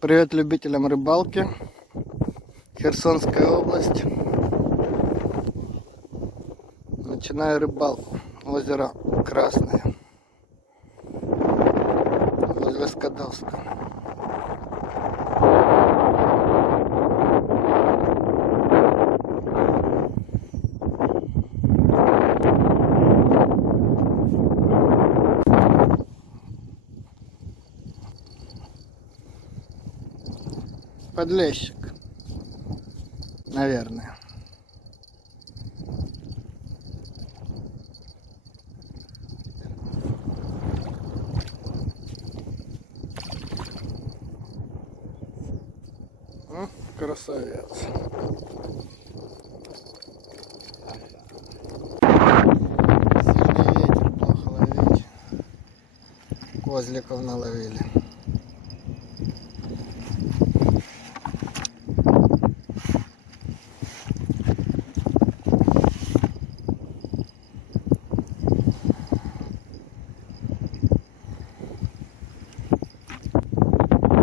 Привет любителям рыбалки. Херсонская область. Начинаю рыбалку. Озеро Красное. Возле Скадовска. Подлещик, наверное. О, красавец. Сильный ветер, плохо ловить. Козликов наловили.